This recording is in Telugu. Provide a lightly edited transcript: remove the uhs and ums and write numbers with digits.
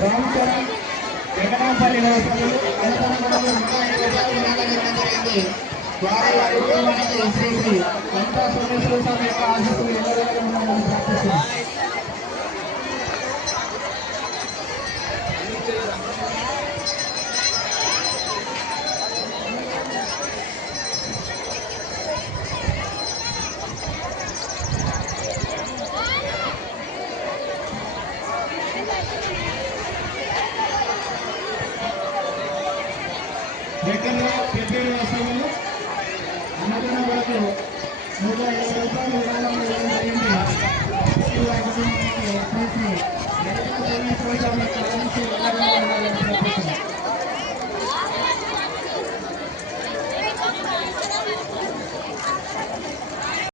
రామచరణ్ వెంకటాపల్లి వాసులు అనుసంధానంలో 35 రూపాయలు ఇవ్వడం జరిగింది. వారి వారి కుటుంబానికి శ్రీ శ్రీ అంతా సోమేశ్వర స్వామి యొక్క ఆశీస్సులు ఎల్లవేళలా ఉండాలని ప్రార్థిస్తున్నాం. దగ్గరలో పెద్దలు వస్తువులు అన్నదాన వరకు 150 రూపాయలు విరాళం ఇవ్వడం జరిగింది. శ్రీ వారి కుటుంబానికి శ్రీ శ్రీ వెంకటేశ్వర స్వామి యొక్క ఆశీస్సులు ఎల్లవేళలా